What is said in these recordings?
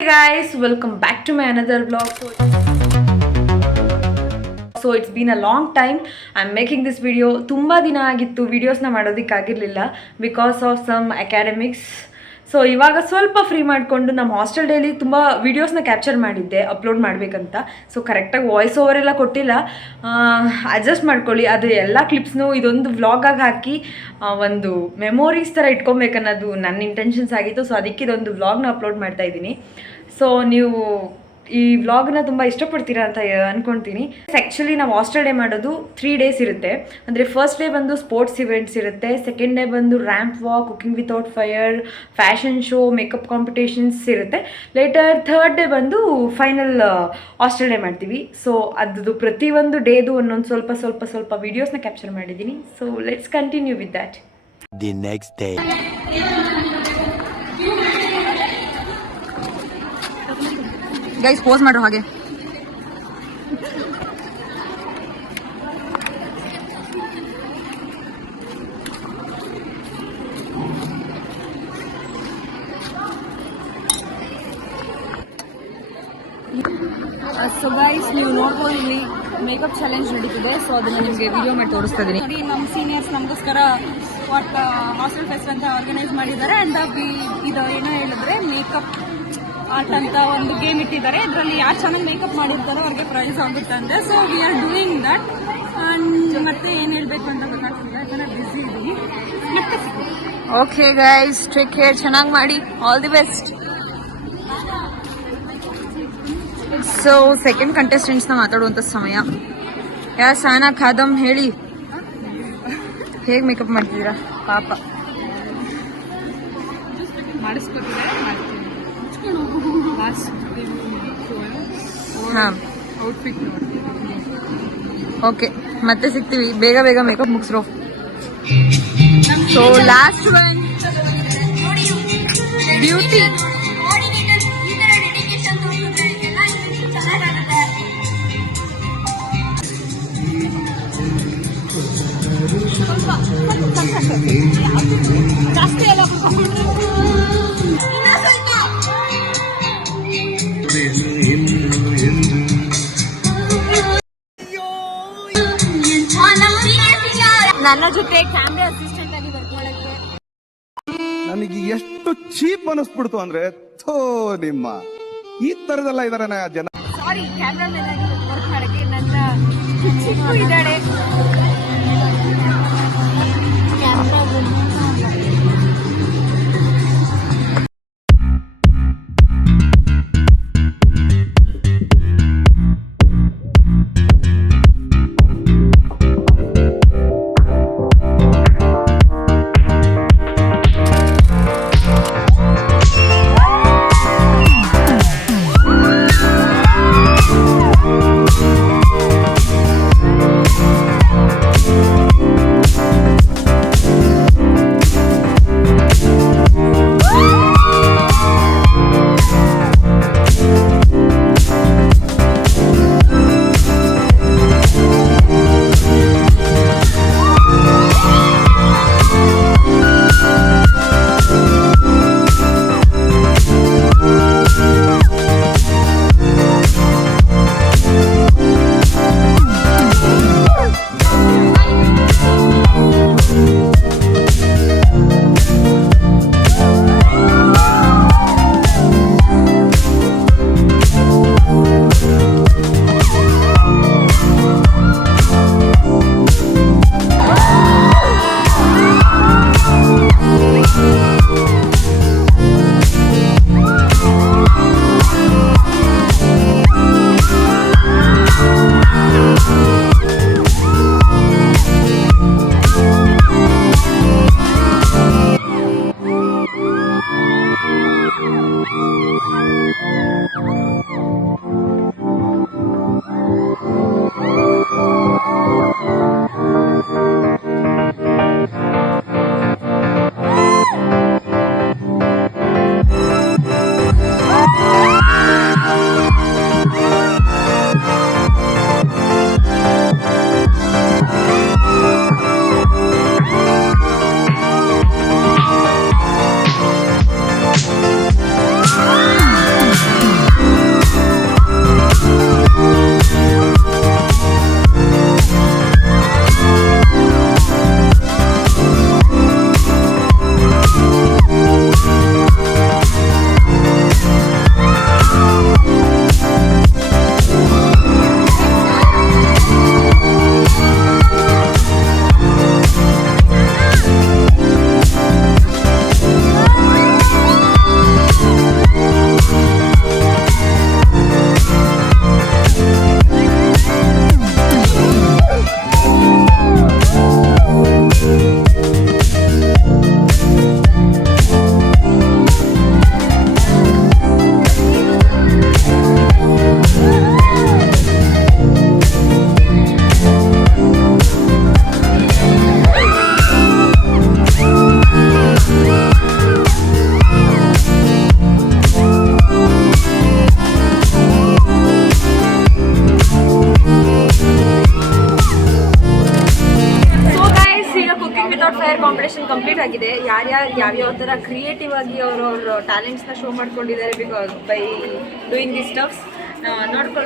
Hey guys, welcome back to my another vlog. So it's been a long time. I'm making this video. ತುಂಬಾ ದಿನ ಆಗಿತ್ತು ವಿಡಿಯೋಸ್ನ ಮಾಡೋದಕ್ಕಾಗಿರಲಿಲ್ಲ because of some academics. So ಇವಾಗ ಸ್ವಲ್ಪ free ಮಾಡಿಕೊಂಡು ನಮ್ಮ ಹಾಸ್ಟೆಲ್ ಡೇಲಿ ತುಂಬ ವೀಡಿಯೋಸ್ನ ಕ್ಯಾಪ್ಚರ್ ಮಾಡಿದ್ದೆ ಅಪ್ಲೋಡ್ ಮಾಡಬೇಕಂತ. ಸೊ ಕರೆಕ್ಟಾಗಿ ವಾಯ್ಸ್ ಓವರ್ ಎಲ್ಲ ಕೊಟ್ಟಿಲ್ಲ, ಅಡ್ಜಸ್ಟ್ ಮಾಡ್ಕೊಳ್ಳಿ. ಅದು ಎಲ್ಲ ಕ್ಲಿಪ್ಸ್ನು ಇದೊಂದು ವ್ಲಾಗಾಗಿ ಹಾಕಿ ಒಂದು ಮೆಮೊರೀಸ್ ಥರ ಇಟ್ಕೊಬೇಕನ್ನೋದು ನನ್ನ ಇಂಟೆನ್ಷನ್ಸ್ ಆಗಿತ್ತು. ಸೊ ಅದಕ್ಕೆ ಇದೊಂದು ವ್ಲಾಗ್ನ ಅಪ್ಲೋಡ್ ಮಾಡ್ತಾ ಇದ್ದೀನಿ. ಸೊ ನೀವು ಈ ವ್ಲಾಗ್ನ ತುಂಬ ಇಷ್ಟಪಡ್ತೀರಾ ಅಂತ ಅಂದ್ಕೊಳ್ತೀನಿ. ಆ್ಯಕ್ಚುಲಿ ನಾವು ಹಾಸ್ಟೆಲ್ ಡೇ ಮಾಡೋದು 3 days ಇರುತ್ತೆ. ಅಂದರೆ ಫಸ್ಟ್ ಡೇ ಬಂದು ಸ್ಪೋರ್ಟ್ಸ್ ಇವೆಂಟ್ಸ್ ಇರುತ್ತೆ, ಸೆಕೆಂಡ್ ಡೇ ಬಂದು ramp walk, cooking without fire, fashion show, makeup competitions ಇರುತ್ತೆ. ಲೇಟರ್ ಥರ್ಡ್ ಡೇ ಬಂದು ಫೈನಲ್ ಹಾಸ್ಟೆಲ್ ಡೇ ಮಾಡ್ತೀವಿ. ಸೊ ಅದು ಪ್ರತಿಯೊಂದು ಡೇದು ಒಂದೊಂದು ಸ್ವಲ್ಪ ವೀಡಿಯೋಸ್ನ ಕ್ಯಾಪ್ಚರ್ ಮಾಡಿದ್ದೀನಿ. So let's continue with that. The next day. Guys pose ಮಾಡ್ರು ಹಾಗೆ. ಸೊ ಗೈಸ್ ನೀವು ನೋಡ್ಬೋದು ಇಲ್ಲಿ ಮೇಕಪ್ ಚಾಲೆಂಜ್ ನಡೀತಿದೆ. ಸೊ ಅದನ್ನ ನಿಮಗೆ ವಿಡಿಯೋ ಮಾಡಿ ತೋರಿಸ್ತಾ ಇದ್ದೀನಿ. ನೋಡಿ, ನಮ್ಮ ಸೀನಿಯರ್ಸ್ ನಮಗೋಸ್ಕರ ಹಾಸ್ಟೆಲ್ ಫೆಸ್ಟ್ ಅಂತ ಆರ್ಗನೈಸ್ ಮಾಡಿದ್ದಾರೆ. ಅಂಡ್ ಇದು ಏನೋ ಹೇಳಿದ್ರೆ ಮೇಕಪ್ ಆರ್ಟ್ ಅಂತ ಒಂದು ಗೇಮ್ ಇಟ್ಟಿದ್ದಾರೆ. ಇದರಲ್ಲಿ ಯಾರು ಚೆನ್ನಾಗಿ ಮೇಕಪ್ ಮಾಡಿರ್ತಾರೋ ಅವ್ರಿಗೆ ಪ್ರೈಸ್ ಆಗುತ್ತೆ ಅಂತೆ. So we are doing that. And ಮತ್ತೆ ಏನು ಹೇಳಬೇಕು ಅಂತ ಗೊತ್ತಾಗ್ತಿಲ್ಲ, ಯಾಕಂದ್ರೆ ಬ್ಯುಸಿ ಇದ್ದೀನಿ. ಓಕೆ ಗೈಸ್, ಟೇಕ್ ಕೇರ್, ಚೆನ್ನಾಗಿ ಮಾಡಿ, all the best. So second ಕಂಟೆಸ್ಟೆಂಟ್ಸ್ನ ಮಾತಾಡುವಂಥ ಸಮಯ. ಸಾನಾ ಖಾದಮ್, ಹೇಳಿ ಹೇಗೆ ಮೇಕಪ್ ಮಾಡ್ತಿದ್ದೀರಾ? ಪಾಪ ಮಾಡಿಸ್ಕೊತಿದ್ದಾರೆ, ಹಾಂ ಔಟ್ಫಿಟ್ ಓಕೆ, ಮತ್ತೆ ಸಿಗ್ತೀವಿ. ಬೇಗ ಮೇಕಪ್ ಮುಗಿಸ್ರೋ. So last one beauty. ಜಾಸ್ತಿ ಎಲ್ಲ ನನ್ನ ಜೊತೆ ಕ್ಯಾಮ್ರಾ ಅಸಿಸ್ಟೆಂಟ್ ಆಗಿ ವರ್ಕ್ ಮಾಡಕ್ಕೆ ನನಗೆ ಎಷ್ಟು ಚೀಪ್ ಅನಿಸ್ಬಿಡ್ತು ಅಂದ್ರೆ, ಥೋ ನಿಮ್ಮ ಈ ತರದೆಲ್ಲ ಇದಾರೆ ಜನ. ಸಾರಿ, ಕ್ಯಾಮ್ರಾ ಮ್ಯಾನ್ ಆಗಿ ವರ್ಕ್ ಮಾಡಕ್ಕೆ ನನ್ನ ಚಿಕ್ಕು ಇದ್ದಾಳೆ. ಯಾವ್ಯಾವ ಥರ ಕ್ರಿಯೇಟಿವ್ ಆಗಿ ಅವ್ರ ಟ್ಯಾಲೆಂಟ್ಸ್ನ ಶೋ ಮಾಡ್ಕೊಂಡಿದ್ದಾರೆ because by doing the stuffs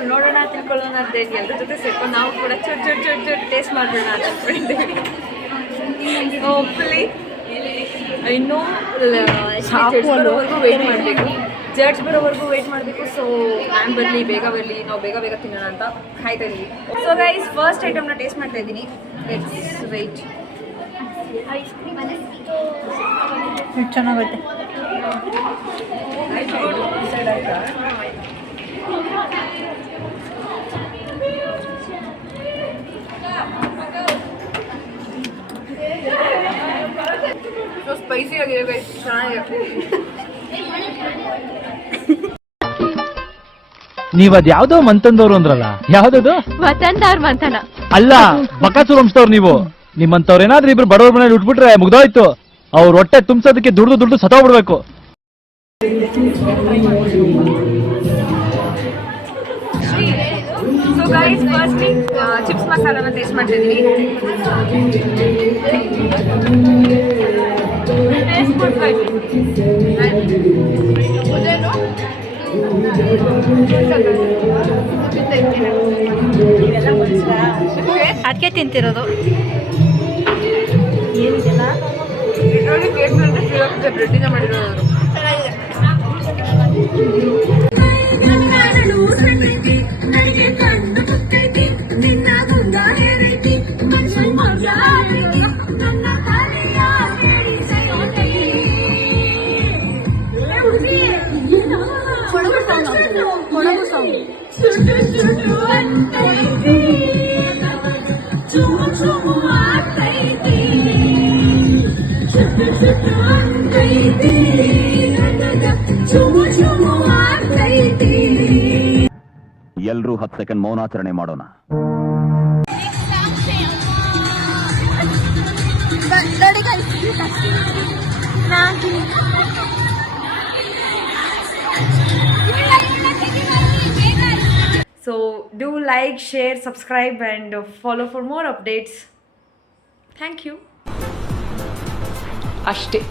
ನೋಡೋಣ ತಿಳ್ಕೊಳ್ಳೋಣ ಅಂತ ಹೇಳಿ ಅದ್ರ ಜೊತೆ ಸೇರ್ಕೊಂಡು ನಾವು ಕೂಡ ಚೊಟ್ ಟೇಸ್ಟ್ ಮಾಡೋಣ ಅಂತ ಅಂದ್ಕೊಂಡಿದ್ದೀವಿ. ಹೋಪ್ಫುಲಿ ಇನ್ನೂ ಜಡ್ಜ್ ಬರೋವರೆಗೂ ವೇಟ್ ಮಾಡಬೇಕು. ಸೊ ಮ್ಯಾಮ್ ಬರಲಿ, ಬೇಗ ಬರಲಿ, ನಾವು ಬೇಗ ತಿನ್ನೋಣ ಅಂತ ಕಾಯ್ತಾ ಇದ್ದೀವಿ. ಸೊ ಗೈಸ್, ಫಸ್ಟ್ ಐಟಮ್ನ ಟೇಸ್ಟ್ ಮಾಡ್ತಾ ಇದ್ದೀನಿ. Let's wait. ಚೆನ್ನಾಗೈತೆ. ಸೊ ಸ್ಪೈಸಿ ಆಗಿದೆ ಗೈಸ್, ಚೆನ್ನಾಗಿದೆ. ನೀವ್ ಅದ್ ಯಾವ್ದೋ ಮಂತಂದವ್ರು ಅಂದ್ರಲ್ಲ, ಯಾವ್ದದು ಮಂತನ ಅಲ್ಲ, ಬಕಾಸೂರ್ ವಂಶದವ್ರು ನೀವು. ನಿಮ್ಮಂತವ್ರು ಏನಾದ್ರೂ ಇಬ್ರು ಬಡವ್ರ ಮನೇಲಿ ಉಟ್ಬಿಟ್ರೆ ಮುಗ್ದೋಯ್ತು. ಅವ್ರ ಹೊಟ್ಟೆ ತುಂಬಿಸೋದಕ್ಕೆ ದುಡ್ದು ಸತ್ತೋಗ್ಬಿಡ್ಬೇಕು. ಸೊ ಗೈಸ್, ಫಸ್ಟ್ಲಿ ಚಿಪ್ಸ್ ಮಸಾಲಾನ ಟೇಸ್ಟ್ ಮಾಡ್ತಾ ಇದ್ದೀನಿ. ಟೇಸ್ಟ್ ಕೊಡ್ತಾ ಅದಕ್ಕೆ ತಿಂತಿರೋದು. ಇದರಲ್ಲಿ ಕೇಕ್ ಬ್ರೆಡ್ಡಿನ ಮಾಡಿರೋದು. ಎಲ್ರೂ 10 ಸೆಕೆಂಡ್ ಮೌನಾಚರಣೆ ಮಾಡೋಣ. So do like, share, subscribe and follow for more updates. Thank you. ಅಷ್ಟೇ.